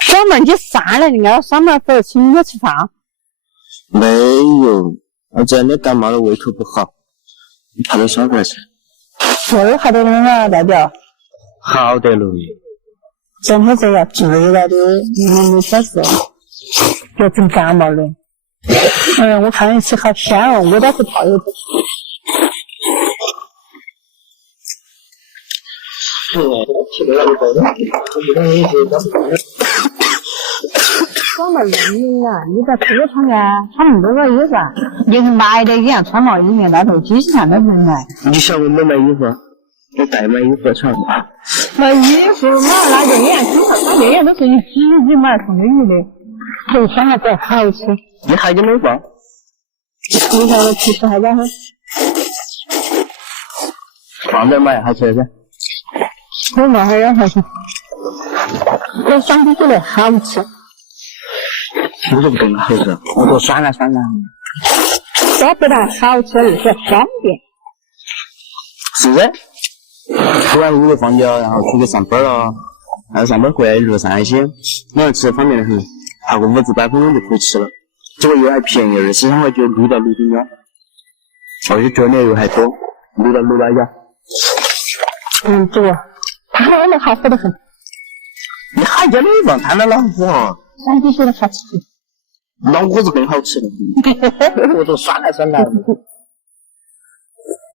小妹，你啥了？你挨上班回来请我吃饭？没有，我真的感冒了，胃口不好，你怕点少点噻。胃还得冷啊，代表。好得了。整天这要注意了的，没小事，别整感冒了。哎呀，我看你吃好香哦，我倒是泡油不吃。小妹冷啊，你在车上啊，穿那么多个衣服啊，你跟买的一样穿到里面，那头机上都不来。你想我没买衣服，我代买衣服穿嘛。买衣服嘛，那个样经常穿那样都是你自己买同的女的，头穿了才好吃。你还就没放？你看我其实还在很。放点买好吃噻。我买还要好吃，我想起来好吃。听着不更好吃？我都酸了。说不但好吃，而且方便。是的。突然5月放假，然后出去上班了，然后上班回来路上一些，我要吃方便的很，泡个5至8分钟就可以吃了。这个油还便宜，23块9，6到6斤加，而且这里油还多，6到6百加。这个我们好喝得很。你还叫你放贪了老虎哦？山鸡说的好吃。老虎子更好吃了。我都酸了。